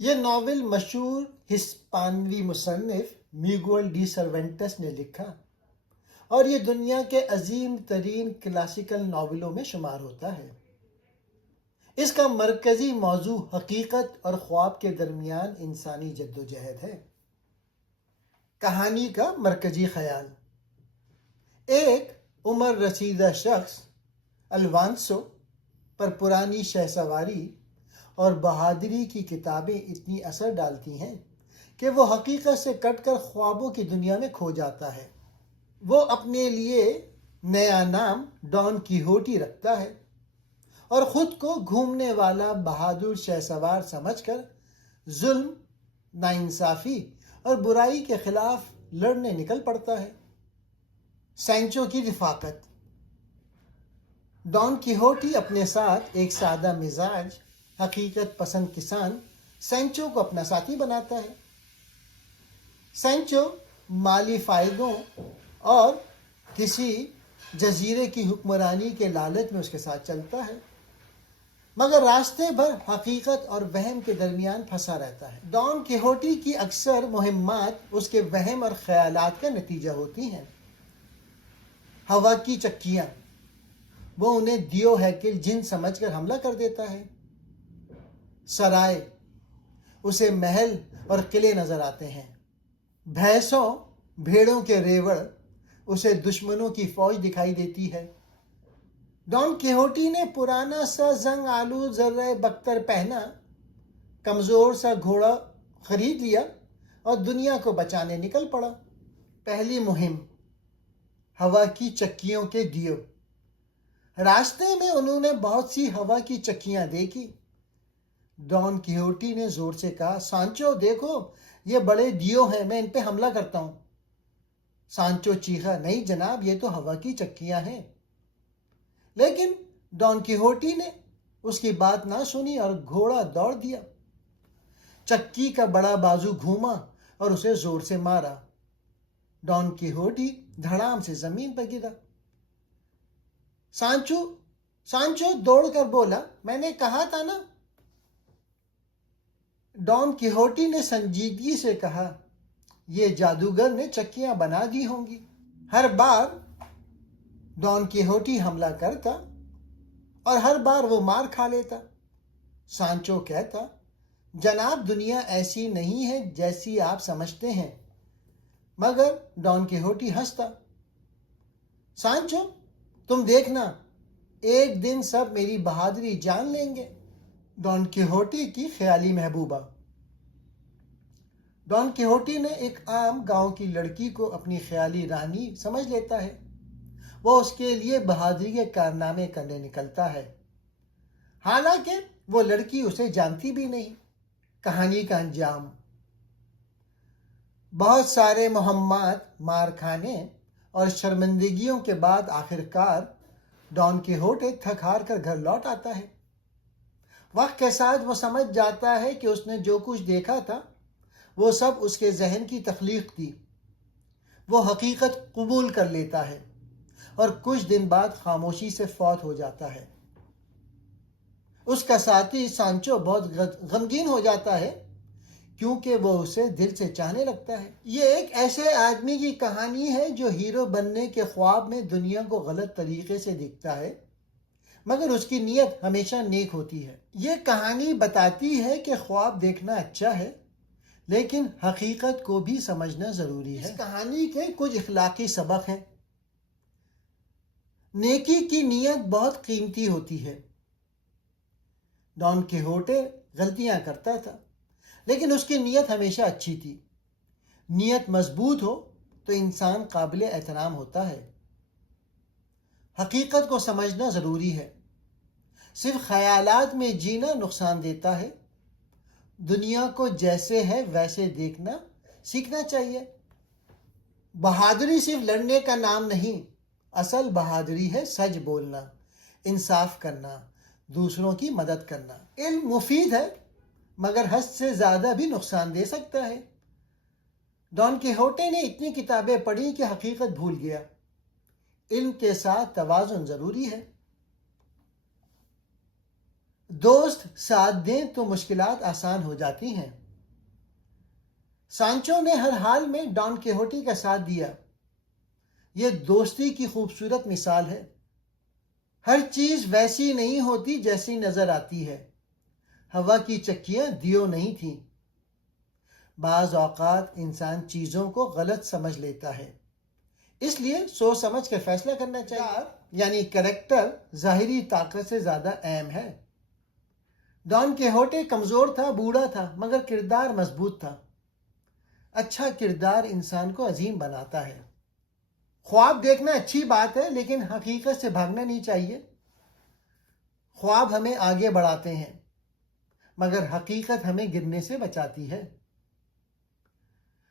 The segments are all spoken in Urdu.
یہ ناول مشہور ہسپانوی مصنف میگوئل ڈی سروینٹس نے لکھا اور یہ دنیا کے عظیم ترین کلاسیکل ناولوں میں شمار ہوتا ہے۔ اس کا مرکزی موضوع حقیقت اور خواب کے درمیان انسانی جدوجہد ہے۔ کہانی کا مرکزی خیال: ایک عمر رسیدہ شخص الوانسو پر پرانی شہ سواری اور بہادری کی کتابیں اتنی اثر ڈالتی ہیں کہ وہ حقیقت سے کٹ کر خوابوں کی دنیا میں کھو جاتا ہے۔ وہ اپنے لیے نیا نام ڈان کیہوٹی رکھتا ہے اور خود کو گھومنے والا بہادر شہ سوار سمجھ کر ظلم، ناانصافی اور برائی کے خلاف لڑنے نکل پڑتا ہے۔ سینچو کی رفاقت: ڈان کیہوٹی اپنے ساتھ ایک سادہ مزاج، حقیقت پسند کسان سینچو کو اپنا ساتھی بناتا ہے۔ سینچو مالی فائدوں اور کسی جزیرے کی حکمرانی کے لالچ میں اس کے ساتھ چلتا ہے، مگر راستے بھر حقیقت اور وہم کے درمیان پھنسا رہتا ہے۔ ڈان کیہوٹی کی اکثر مہمات اس کے وہم اور خیالات کا نتیجہ ہوتی ہیں۔ ہوا کی چکیاں: وہ انہیں دیو ہیکل جن سمجھ کر حملہ کر دیتا ہے۔ سرائے: اسے محل اور قلعے نظر آتے ہیں۔ بھینسوں، بھیڑوں کے ریوڑ: اسے دشمنوں کی فوج دکھائی دیتی ہے۔ ڈان کیہوٹی نے پرانا سا زنگ آلود زرہ بختر پہنا، کمزور سا گھوڑا خرید لیا اور دنیا کو بچانے نکل پڑا۔ پہلی مہم: ہوا کی چکیوں کے دیو۔ راستے میں انہوں نے بہت سی ہوا کی چکیاں دیکھی۔ ڈان کیہوٹی نے زور سے کہا، سانچو دیکھو، یہ بڑے دیو ہیں، میں ان پہ حملہ کرتا ہوں۔ سانچو چیخا، نہیں جناب، یہ تو ہوا کی چکیاں ہیں۔ لیکن ڈان کیہوٹی نے اس کی بات نہ سنی اور گھوڑا دوڑ دیا۔ چکی کا بڑا بازو گھوما اور اسے زور سے مارا۔ ڈان کیہوٹی دھڑام سے زمین پر گرا۔ سانچو دوڑ کر بولا، میں نے کہا تھا نا۔ ڈان کیہوٹی نے سنجیدگی سے کہا، یہ جادوگر نے چکیاں بنا دی ہوں گی۔ ہر بار ڈان کیہوٹی حملہ کرتا اور ہر بار وہ مار کھا لیتا۔ سانچو کہتا، جناب دنیا ایسی نہیں ہے جیسی آپ سمجھتے ہیں۔ مگر ڈان کیہوٹی ہنستا، سانچو تم دیکھنا، ایک دن سب میری بہادری جان لیں گے۔ ڈان کیہوٹی کی خیالی محبوبہ: ڈان کیہوٹی نے ایک عام گاؤں کی لڑکی کو اپنی خیالی رانی سمجھ لیتا ہے۔ وہ اس کے لیے بہادری کے کارنامے کرنے نکلتا ہے، حالانکہ وہ لڑکی اسے جانتی بھی نہیں۔ کہانی کا انجام: بہت سارے مہمات، مار کھانے اور شرمندگیوں کے بعد آخرکار ڈان کیہوٹی تھک ہار کر گھر لوٹ آتا ہے۔ وقت کے ساتھ وہ سمجھ جاتا ہے کہ اس نے جو کچھ دیکھا تھا وہ سب اس کے ذہن کی تخلیق تھی۔ وہ حقیقت قبول کر لیتا ہے اور کچھ دن بعد خاموشی سے فوت ہو جاتا ہے۔ اس کا ساتھی سانچو بہت غمگین ہو جاتا ہے کیونکہ وہ اسے دل سے چاہنے لگتا ہے۔ یہ ایک ایسے آدمی کی کہانی ہے جو ہیرو بننے کے خواب میں دنیا کو غلط طریقے سے دیکھتا ہے، مگر اس کی نیت ہمیشہ نیک ہوتی ہے۔ یہ کہانی بتاتی ہے کہ خواب دیکھنا اچھا ہے، لیکن حقیقت کو بھی سمجھنا ضروری ہے۔ اس کہانی کے کچھ اخلاقی سبق ہیں۔ نیکی کی نیت بہت قیمتی ہوتی ہے۔ ڈان کیہوٹی غلطیاں کرتا تھا، لیکن اس کی نیت ہمیشہ اچھی تھی۔ نیت مضبوط ہو تو انسان قابل احترام ہوتا ہے۔ حقیقت کو سمجھنا ضروری ہے۔ صرف خیالات میں جینا نقصان دیتا ہے۔ دنیا کو جیسے ہے ویسے دیکھنا سیکھنا چاہیے۔ بہادری صرف لڑنے کا نام نہیں، اصل بہادری ہے سچ بولنا، انصاف کرنا، دوسروں کی مدد کرنا۔ علم مفید ہے، مگر حد سے زیادہ بھی نقصان دے سکتا ہے۔ ڈان کیہوٹی نے اتنی کتابیں پڑھی کہ حقیقت بھول گیا۔ علم کے ساتھ توازن ضروری ہے۔ دوست ساتھ دیں تو مشکلات آسان ہو جاتی ہیں۔ سانچو نے ہر حال میں ڈان کیہوٹی کا ساتھ دیا۔ یہ دوستی کی خوبصورت مثال ہے۔ ہر چیز ویسی نہیں ہوتی جیسی نظر آتی ہے۔ ہوا کی چکیاں دیو نہیں تھیں۔ بعض اوقات انسان چیزوں کو غلط سمجھ لیتا ہے، اس لیے سوچ سمجھ کے فیصلہ کرنا چاہیے۔ یعنی کریکٹر ظاہری طاقت سے زیادہ اہم ہے۔ ڈان کیہوٹے کمزور تھا، بوڑھا تھا، مگر کردار مضبوط تھا۔ اچھا کردار انسان کو عظیم بناتا ہے۔ خواب دیکھنا اچھی بات ہے، لیکن حقیقت سے بھاگنا نہیں چاہیے۔ خواب ہمیں آگے بڑھاتے ہیں، مگر حقیقت ہمیں گرنے سے بچاتی ہے۔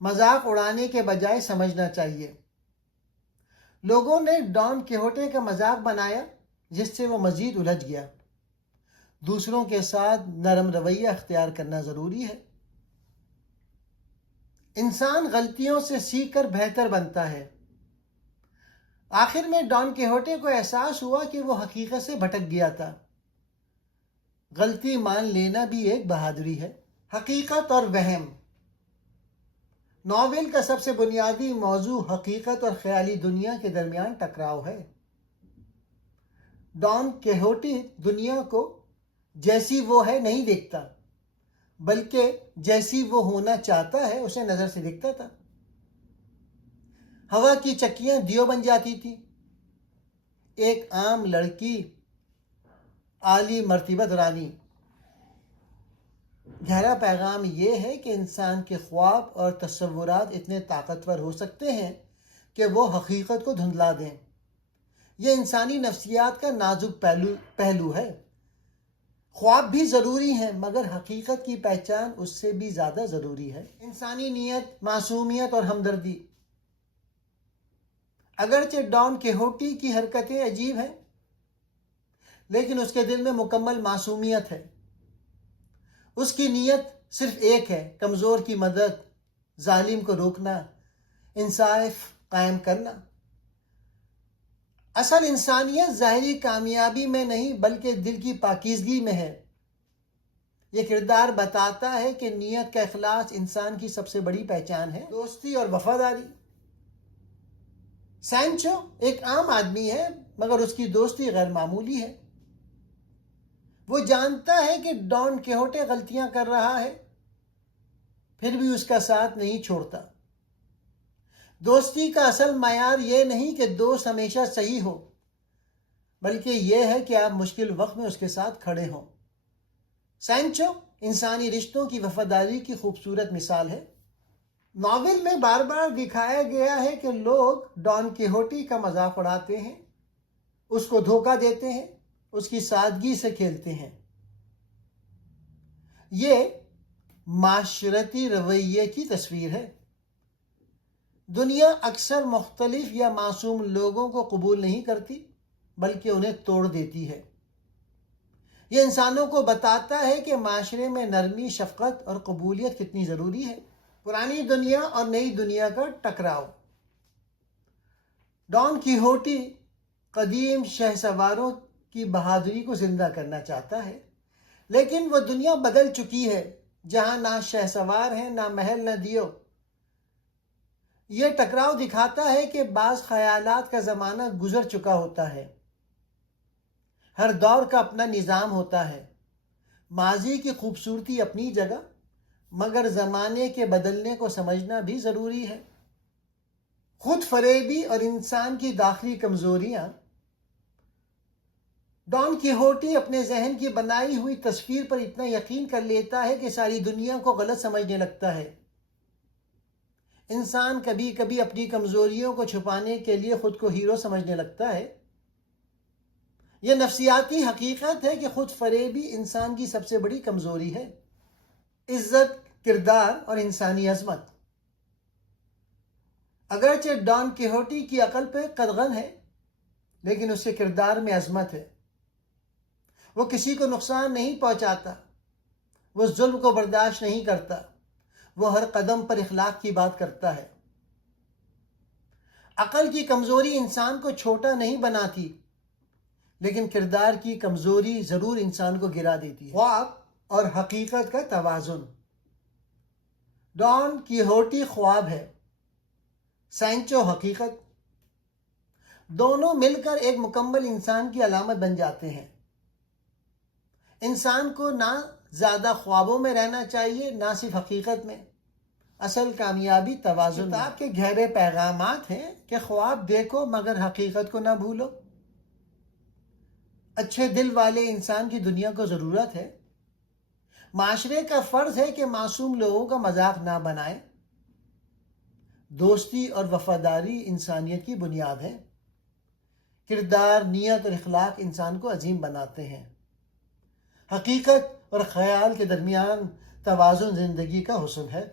مذاق اڑانے کے بجائے سمجھنا چاہیے۔ لوگوں نے ڈان کیہوٹے کا مذاق بنایا، جس سے وہ مزید الجھ گیا۔ دوسروں کے ساتھ نرم رویہ اختیار کرنا ضروری ہے۔ انسان غلطیوں سے سیکھ کر بہتر بنتا ہے۔ آخر میں ڈان کیہوٹے کو احساس ہوا کہ وہ حقیقت سے بھٹک گیا تھا۔ غلطی مان لینا بھی ایک بہادری ہے۔ حقیقت اور وہم۔ ناول کا سب سے بنیادی موضوع حقیقت اور خیالی دنیا کے درمیان ٹکراؤ ہے۔ ڈان کیہوٹی دنیا کو جیسی وہ ہے نہیں دیکھتا، بلکہ جیسی وہ ہونا چاہتا ہے اسے نظر سے دیکھتا تھا۔ ہوا کی چکیاں دیو بن جاتی تھی۔ ایک عام لڑکی اعلی مرتبت رانی۔ گہرا پیغام یہ ہے کہ انسان کے خواب اور تصورات اتنے طاقتور ہو سکتے ہیں کہ وہ حقیقت کو دھندلا دیں۔ یہ انسانی نفسیات کا نازک پہلو ہے۔ خواب بھی ضروری ہیں، مگر حقیقت کی پہچان اس سے بھی زیادہ ضروری ہے۔ انسانی نیت، معصومیت اور ہمدردی۔ اگرچہ ڈان کیہوٹی کی حرکتیں عجیب ہیں، لیکن اس کے دل میں مکمل معصومیت ہے۔ اس کی نیت صرف ایک ہے، کمزور کی مدد، ظالم کو روکنا، انصاف قائم کرنا۔ اصل انسانیت ظاہری کامیابی میں نہیں، بلکہ دل کی پاکیزگی میں ہے۔ یہ کردار بتاتا ہے کہ نیت کا اخلاص انسان کی سب سے بڑی پہچان ہے۔ دوستی اور وفاداری۔ سانچو ایک عام آدمی ہے، مگر اس کی دوستی غیر معمولی ہے۔ وہ جانتا ہے کہ ڈان کیہوٹے غلطیاں کر رہا ہے، پھر بھی اس کا ساتھ نہیں چھوڑتا۔ دوستی کا اصل معیار یہ نہیں کہ دوست ہمیشہ صحیح ہو، بلکہ یہ ہے کہ آپ مشکل وقت میں اس کے ساتھ کھڑے ہوں۔ سانچو انسانی رشتوں کی وفاداری کی خوبصورت مثال ہے۔ ناول میں بار بار دکھایا گیا ہے کہ لوگ ڈان کیہوٹی کا مذاق اڑاتے ہیں، اس کو دھوکہ دیتے ہیں، اس کی سادگی سے کھیلتے ہیں۔ یہ معاشرتی رویے کی تصویر ہے۔ دنیا اکثر مختلف یا معصوم لوگوں کو قبول نہیں کرتی، بلکہ انہیں توڑ دیتی ہے۔ یہ انسانوں کو بتاتا ہے کہ معاشرے میں نرمی، شفقت اور قبولیت کتنی ضروری ہے۔ پرانی دنیا اور نئی دنیا کا ٹکراؤ۔ ڈان کیہوٹی قدیم شہسواروں کی بہادری کو زندہ کرنا چاہتا ہے، لیکن وہ دنیا بدل چکی ہے، جہاں نہ شہسوار ہیں، نہ محل، نہ دیو۔ یہ ٹکراؤ دکھاتا ہے کہ بعض خیالات کا زمانہ گزر چکا ہوتا ہے۔ ہر دور کا اپنا نظام ہوتا ہے۔ ماضی کی خوبصورتی اپنی جگہ، مگر زمانے کے بدلنے کو سمجھنا بھی ضروری ہے۔ خود فریبی اور انسان کی داخلی کمزوریاں۔ ڈان کیہوٹی اپنے ذہن کی بنائی ہوئی تصویر پر اتنا یقین کر لیتا ہے کہ ساری دنیا کو غلط سمجھنے لگتا ہے۔ انسان کبھی کبھی اپنی کمزوریوں کو چھپانے کے لیے خود کو ہیرو سمجھنے لگتا ہے۔ یہ نفسیاتی حقیقت ہے کہ خود فریبی انسان کی سب سے بڑی کمزوری ہے۔ عزت، کردار اور انسانی عظمت۔ اگرچہ ڈان کیہوٹی کی عقل پہ قدغن ہے، لیکن اس کے کردار میں عظمت ہے۔ وہ کسی کو نقصان نہیں پہنچاتا، وہ ظلم کو برداشت نہیں کرتا، وہ ہر قدم پر اخلاق کی بات کرتا ہے۔ عقل کی کمزوری انسان کو چھوٹا نہیں بناتی، لیکن کردار کی کمزوری ضرور انسان کو گرا دیتی ہے. خواب اور حقیقت کا توازن. ڈان کیہوٹی خواب ہے، سینچو حقیقت. دونوں مل کر ایک مکمل انسان کی علامت بن جاتے ہیں. انسان کو نہ زیادہ خوابوں میں رہنا چاہیے، نہ صرف حقیقت میں. اصل کامیابی توازن. کتاب کے گہرے پیغامات ہیں کہ خواب دیکھو مگر حقیقت کو نہ بھولو. اچھے دل والے انسان کی دنیا کو ضرورت ہے. معاشرے کا فرض ہے کہ معصوم لوگوں کا مذاق نہ بنائے. دوستی اور وفاداری انسانیت کی بنیاد ہے. کردار، نیت اور اخلاق انسان کو عظیم بناتے ہیں. حقیقت اور خیال کے درمیان توازن زندگی کا حسن ہے.